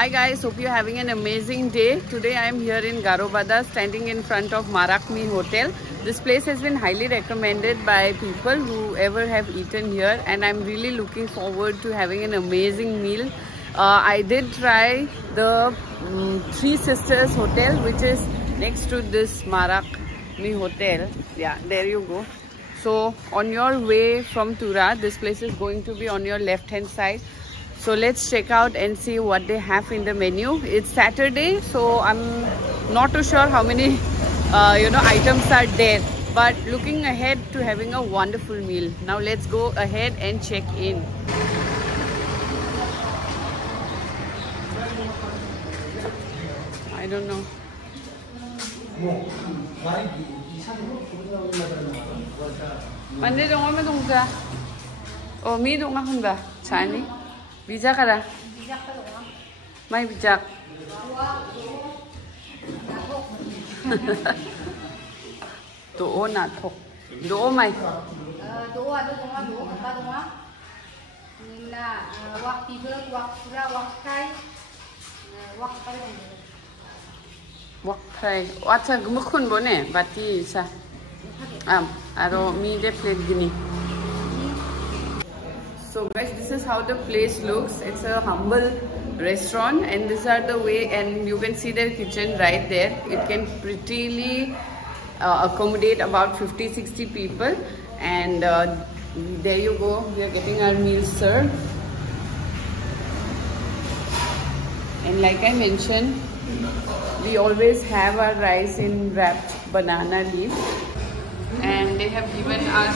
Hi guys, hope you're having an amazing day. Today I am here in Garobada, standing in front of Marakmi Hotel. This place has been highly recommended by people who ever have eaten here, and I'm really looking forward to having an amazing meal. I did try the Three Sisters Hotel, which is next to this Marakmi Hotel. Yeah, there you go. So on your way from Tura, this place is going to be on your left hand side. So let's check out and see what they have in the menu. It's Saturday, so I'm not too sure how many items are there, but looking ahead to having a wonderful meal. Now let's go ahead and check in. I don't know. Mandi dong apa dong ka? Oh, mi dong ako ba? Chani? Bijak ka na? Bijak ka dong. May bijak. Doo na thok. Doo may. Doo ada dong ah, doo apa dong ah? Nila wak tiga, wak pura, wak kai, wak apa dong? Wak kai. What's a gumukun bone? Bati sa. Aro mi de plate gini. So guys, this is how the place looks. It's a humble restaurant, and these are the way, and you can see their kitchen right there. It can prettily accommodate about 50-60 people, and there you go. We are getting our meals served, and like I mentioned, we always have our rice in wrapped banana leaf, and they have given us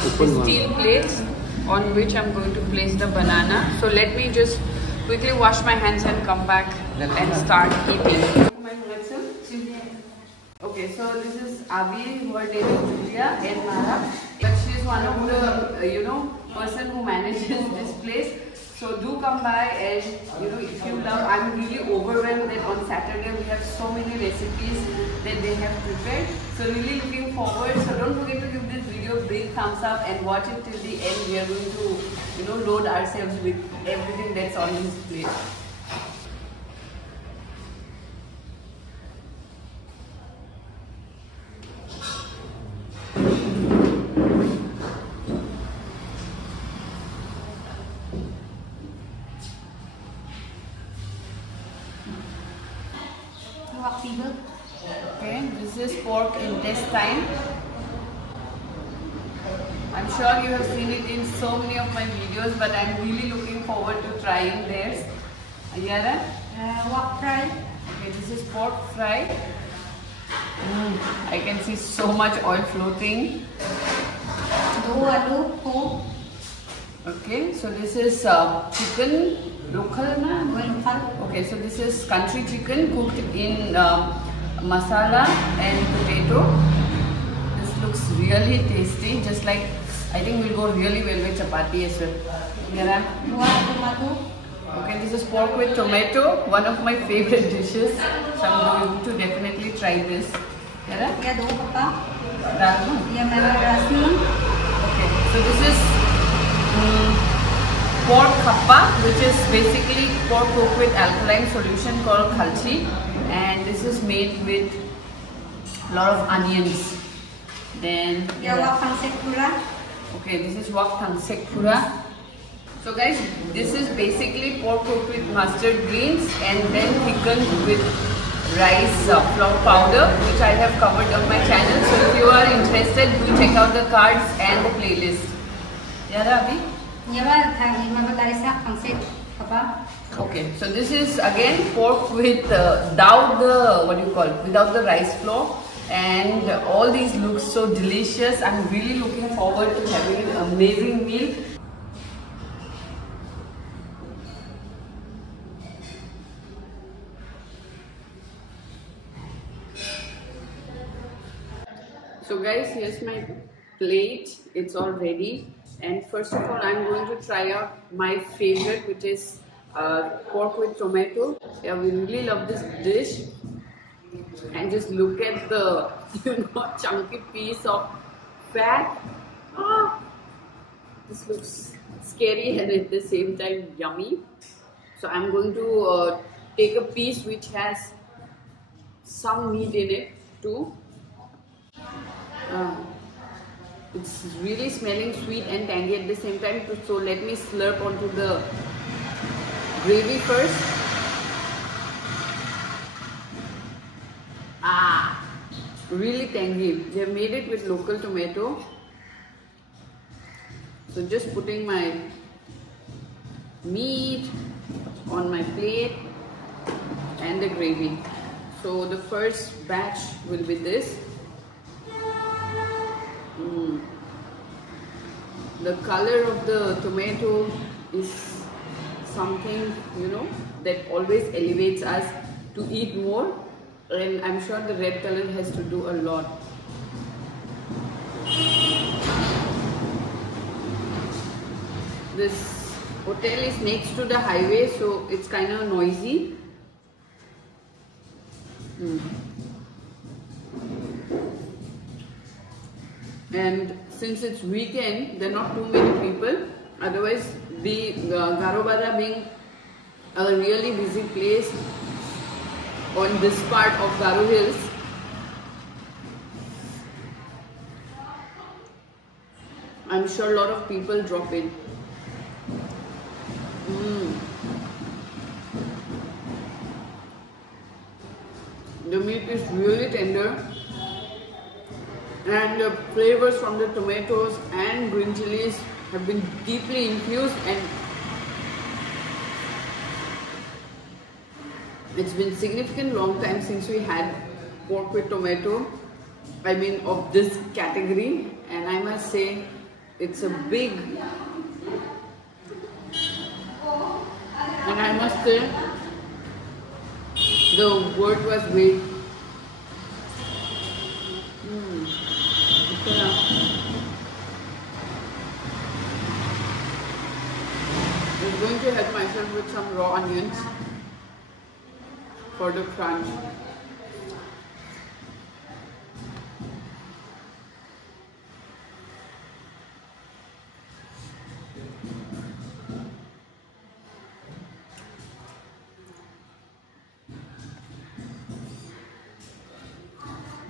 steel plates on which I'm going to place the banana. So let me just quickly wash my hands and come back and start eating. Okay, so this is Abi, who are dating Julia and Mara. But she is one of the person who manages this place. So do come by, and if you love, I'm really overwhelmed that on Saturday we have so many recipes that they have prepared. So really looking forward. So don't forget to give this video a big thumbs up and watch it till the end. We are going to load ourselves with everything that's on this plate. Okay, this is pork intestine. I'm sure you have seen it in so many of my videos, but I'm really looking forward to trying theirs. Ayara? Wak fry. Okay, this is pork fry. I can see so much oil floating. Doo alu po. Okay, so this is chicken local na? Okay, so this is country chicken cooked in masala and potato. This looks really tasty, just like I think will go really well with chapati as well. Okay, this is pork with tomato, one of my favorite dishes. So I'm going to definitely try this. Okay, so this is pork khappa, which is basically pork cooked with alkaline solution called khalchi, and this is made with a lot of onions. Then okay, this is wak tangsek pura. So guys, this is basically pork cooked with mustard greens and then thickened with rice flour powder, which I have covered on my channel. So if you are interested, do check out the cards and the playlist. Yara Abhi? Okay, so this is again pork with without the rice flour, and all these look so delicious. I'm really looking forward to having an amazing meal. So guys, here's my plate. It's all ready, and first of all I'm going to try out my favorite, which is pork with tomato. Yeah, we really love this dish, and just look at the chunky piece of fat. This looks scary and at the same time yummy. So I'm going to take a piece which has some meat in it too. It's really smelling sweet and tangy at the same time. So let me slurp onto the gravy first. Really tangy. They have made it with local tomato. So just putting my meat on my plate and the gravy. So the first batch will be this. The color of the tomato is something, you know, that always elevates us to eat more, and I'm sure the red color has to do a lot. This hotel is next to the highway, so it's kind of noisy. And since it's weekend, there are not too many people. Otherwise, the Garo Bada being a really busy place on this part of Garo Hills, I'm sure a lot of people drop in. The meat is really tender, and the flavors from the tomatoes and green chilies have been deeply infused, and it's been significant long time since we had pork with tomato, I mean of this category, and I must say it's a big, and I must say the word was wait. I'm going to help myself with some raw onions for the crunch.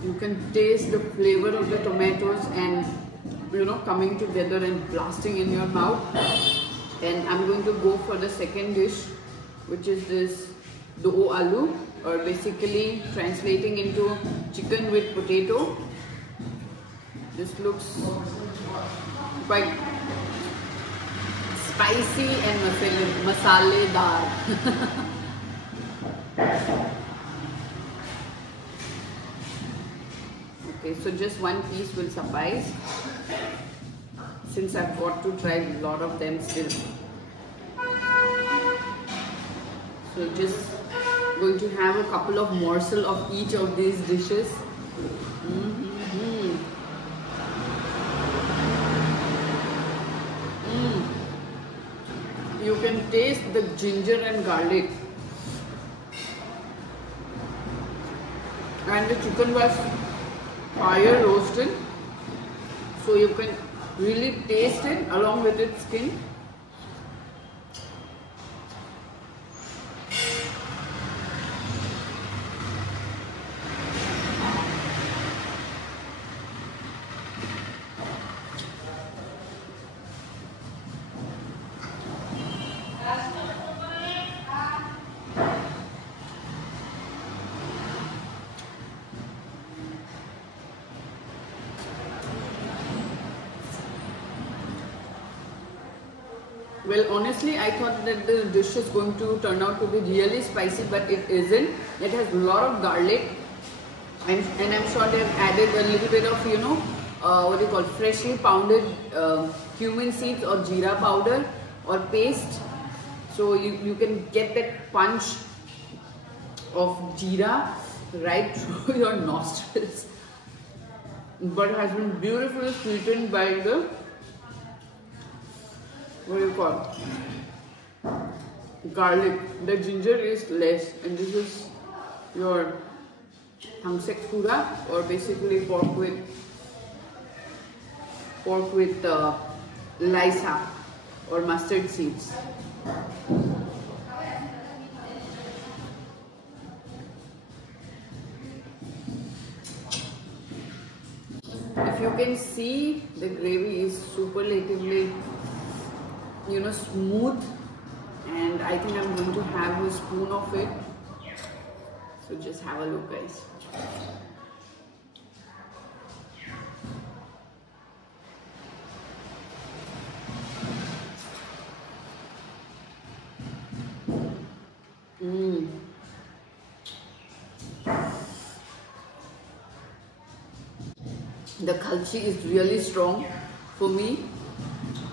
You can taste the flavor of the tomatoes and, you know, coming together and blasting in your mouth. And I'm going to go for the second dish, which is this do aloo, or basically translating into chicken with potato. This looks quite spicy and masale-dar. Okay, so just one piece will suffice, since I've got to try a lot of them still. So just going to have a couple of morsels of each of these dishes. You can taste the ginger and garlic, and the chicken was fire roasted, so you can really taste it along with its skin. Well, honestly, I thought that the dish is going to turn out to be really spicy, but it isn't. It has a lot of garlic, and I'm sure they've added a little bit of, you know, what do you call, freshly pounded cumin seeds or jeera powder or paste. So you can get that punch of jeera right through your nostrils. But it has been beautifully sweetened by the, what do you call, garlic. The ginger is less, and this is your thangsek pura, or basically pork with lisa or mustard seeds. If you can see, the gravy is superlatively, smooth, and I think I'm going to have a spoon of it. So just have a look, guys. The khalchi is really strong for me,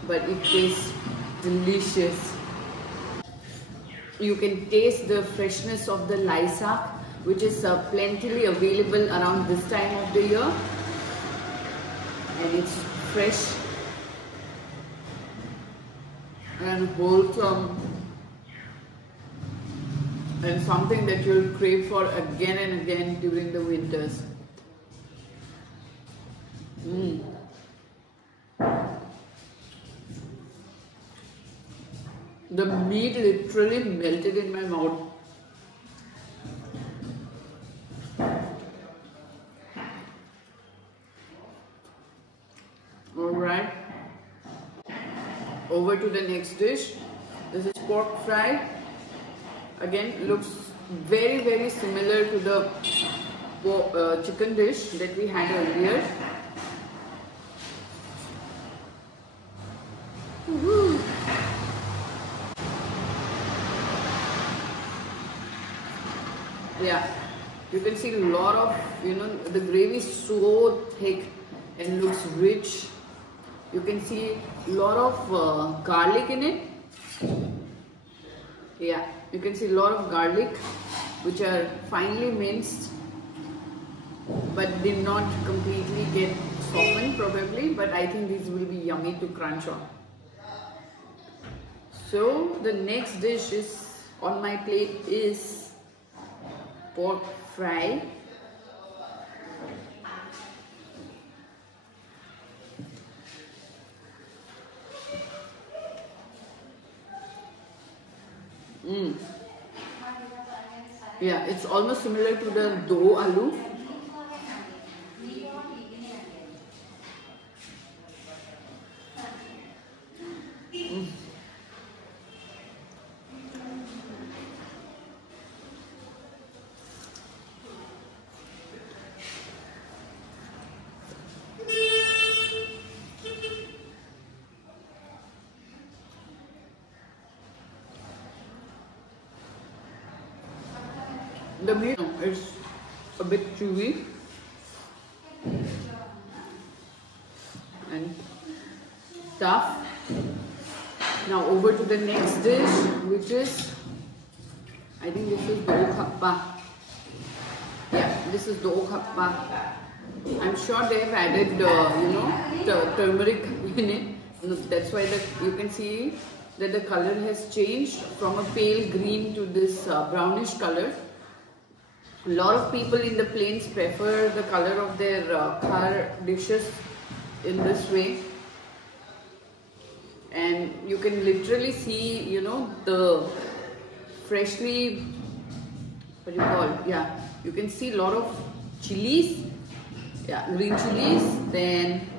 but it tastes delicious. You can taste the freshness of the lai sak, which is plentifully available around this time of the year, and it's fresh and wholesome and something that you'll crave for again and again during the winters. The meat literally melted in my mouth. Alright, over to the next dish. This is pork fry. Again, looks very, very similar to the chicken dish that we had earlier. Yeah, you can see a lot of, the gravy is so thick and looks rich. You can see a lot of garlic in it. Yeah, you can see a lot of garlic, which are finely minced but did not completely get softened probably, but I think these will be yummy to crunch on. So the next dish is on my plate is pork fry. Yeah, it's almost similar to the do aloo. The meat is a bit chewy and tough. Now over to the next dish, which is, I think this is do khappa. Yeah, this is do khappa. I'm sure they have added, turmeric in it. That's why you can see that the color has changed from a pale green to this brownish color. A lot of people in the plains prefer the color of their khar dishes in this way, and you can literally see, the freshly, you can see a lot of chilies, green chilies, then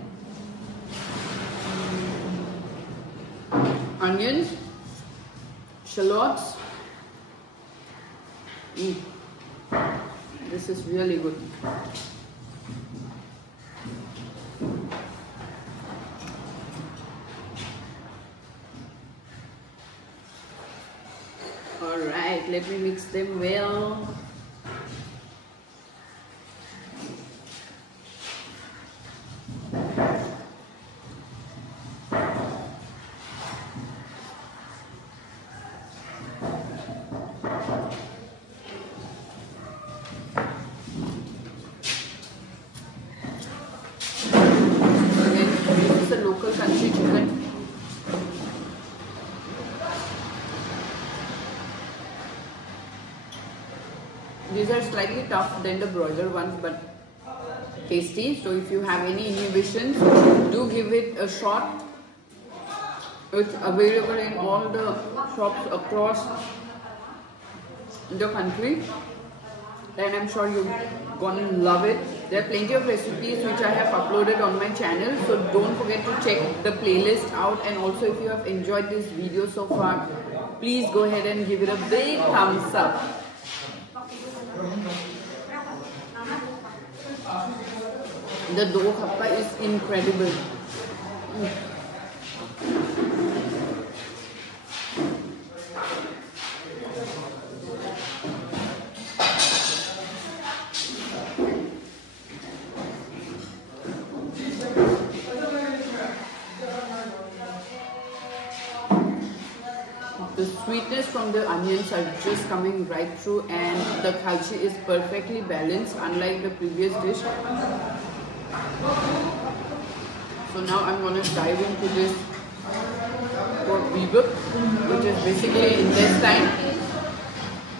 onions, shallots. This is really good. All right, let me mix them well. Local country chicken. These are slightly tough than the broiler ones, but tasty. So if you have any inhibitions, do give it a shot. It's available in all the shops across the country, and I'm sure you're gonna love it. There are plenty of recipes which I have uploaded on my channel, so don't forget to check the playlist out. And also, if you have enjoyed this video so far, please go ahead and give it a big thumbs up. The dough khappa is incredible. The sweetness from the onions are just coming right through, and the khalchi is perfectly balanced, unlike the previous dish. So now I'm going to dive into this pork bibuk, which is basically intestine.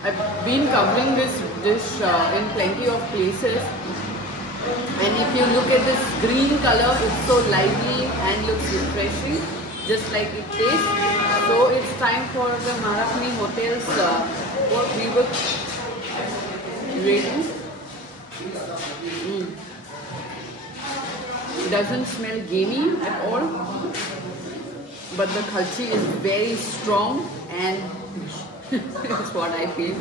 I've been covering this dish in plenty of places, and if you look at this green color, it's so lively and looks refreshing, just like it tastes. So it's time for the Marakmi Hotel's pork bibuk ready. It doesn't smell gamey at all, but the khalchi is very strong, and it's what I feel.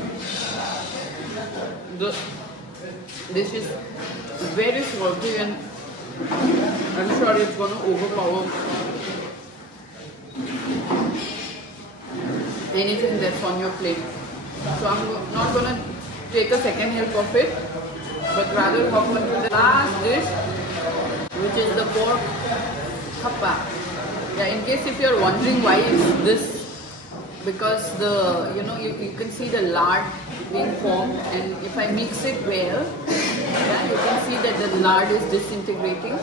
This is very salty, and I'm sure it's going to overpower anything that's on your plate. So I'm not going to take a second help of it, but rather hop on to the last dish, which is the pork khappa. Yeah, in case if you're wondering why is this, because the you can see the lard being formed, and if I mix it well, yeah, you can see that the lard is disintegrating.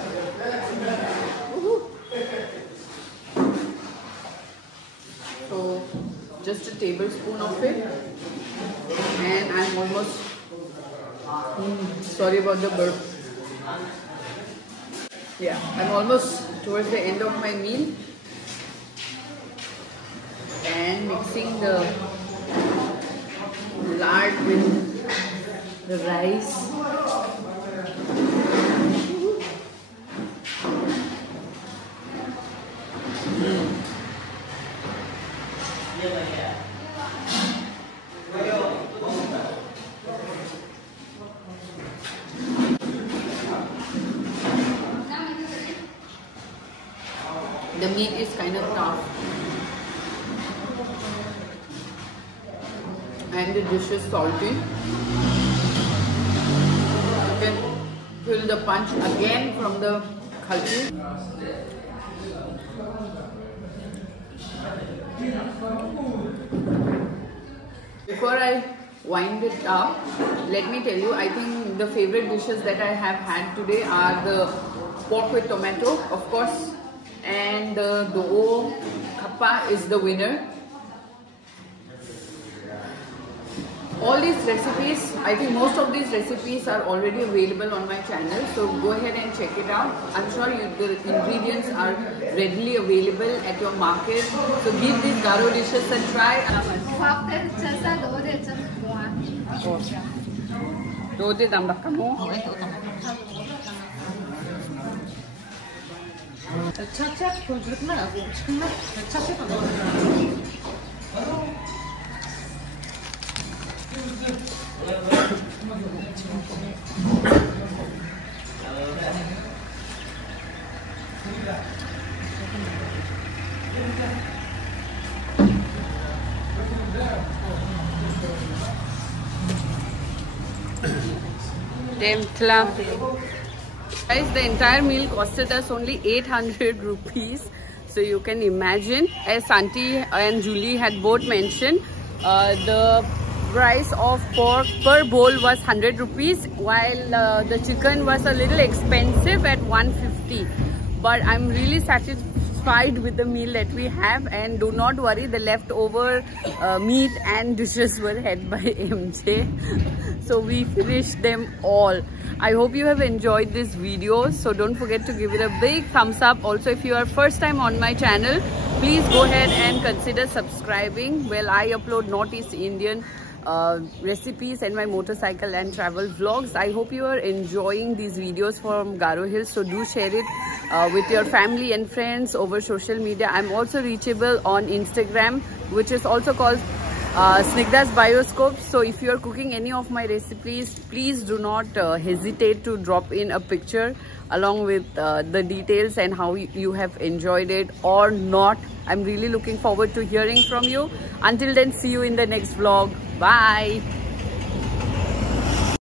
So just a tablespoon of it, and I'm almost sorry about the burp. Yeah, I'm almost towards the end of my meal, and mixing the lard with the rice. The meat is kind of tough, and the dish is salty. You can feel the punch again from the khalchi. Before I wind it up, let me tell you, I think the favorite dishes that I have had today are the pork with tomato, of course, and the dough khappa is the winner. All these recipes, I think most of these recipes are already available on my channel, so go ahead and check it out. I'm sure the ingredients are readily available at your market, so give these Garo dishes a try. Guys, the entire meal costed us only 800 rupees. So you can imagine, as Auntie and Julie had both mentioned, the price of pork per bowl was 100 rupees, while the chicken was a little expensive at 150. But I'm really satisfied with the meal that we have, and do not worry, the leftover meat and dishes were had by MJ. So we finished them all. I hope you have enjoyed this video, so don't forget to give it a big thumbs up. Also, if you are first time on my channel, please go ahead and consider subscribing. Well, I upload Northeast Indian recipes and my motorcycle and travel vlogs. I hope you are enjoying these videos from Garo Hills, so do share it with your family and friends over social media. I'm also reachable on Instagram, which is also called Snigdha's Bioscope. So if you are cooking any of my recipes, please do not hesitate to drop in a picture along with the details and how you have enjoyed it or not. I'm really looking forward to hearing from you. Until then, see you in the next vlog. Bye.